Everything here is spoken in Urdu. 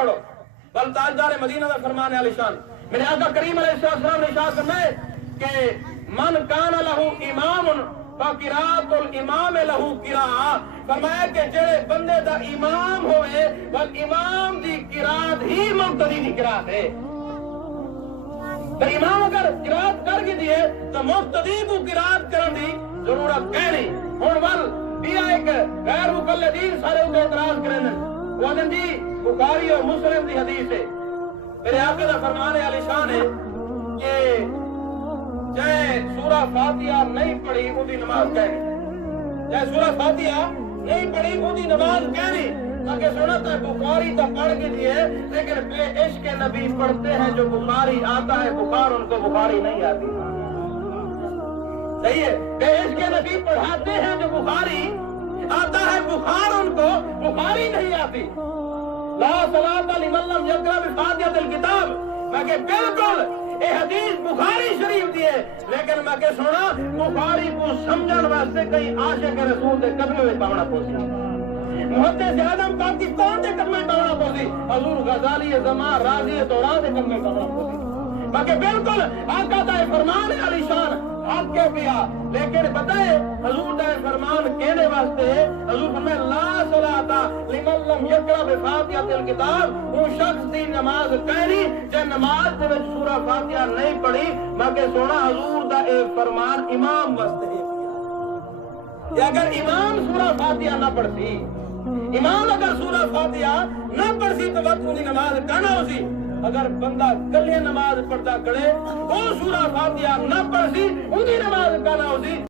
پڑھو بل تاجدار مدینہ کا فرمان ہے علیشان میرے آقا کریم علیہ السلام نے ارشاد فرمائے کہ من کان لہو امام فقراءۃ الامام لہو قراءۃ فرمایا کہ جڑے بندے دا امام ہوئے بل امام دی قراءت ہی مقتدی دی قراءت ہے تو امام اگر قراءت کر کے دیے تو مقتدی کو قراءت کرن دی ضرورت ہے نہیں ہن ول دیا ایک غیر مقلدین سارے کو اعتراض کرن وہ جی بخاری اور مسلم دی حدیث ہے میرے آقا دا فرمان ہے علیشان ہے کہ جائے سورہ فاتحہ نہیں پڑھی وہ دی نماز کہنی جائے سورہ فاتحہ نہیں پڑھی وہ دی نماز کہنی تاکہ سنتا ہے بخاری تو پڑھ کے دیے لیکن بے عشق نبی پڑھتے ہیں جو بخاری آتا ہے بخار ان کو بخاری نہیں آتی صحیح ہے بے عشق نبی پڑھاتے ہیں جو بخاری آتا ہے بخار ان کو بخاری نہیں آتی لا صلاۃ لمن لم یقرأ بفاتحۃ الکتاب میں کہ بالکل یہ حدیث بخاری شریف دی ہے لیکن میں کہ سنا بخاری کو سمجھن واسطے کئی عاشق رسول دے قدمے وچ پاونا پوسی محدث اعظم پاکستان دے قدمے پاونا پوسی حضور غزالی زمان رازی دوران دے قدمے پاونا پوسی میں کہ بالکل آقا دا فرمان ہے علیشان حق کے پیا لیکن بتائے حضور دا فرمان کہنے واسطے حضور فرمائے لا صلاۃ لمن لم یقرأ بفاتحۃ الکتاب وہ شخص دی نماز کہنی جے نماز دے وچ سورہ فاتحہ نہیں پڑھی مگر سونا حضور دا اے فرمان امام واسطے ہے کہ اگر امام سورہ فاتحہ نہ پڑھتی امام اگر سورہ فاتحہ نہ پڑھتی تو وقت دی نماز کہنا ہوسی اگر بندہ کلے نماز پڑھتا کرے وہ سورہ فاتحہ نہ پڑھتی ان کی نماز کہنا ہوسی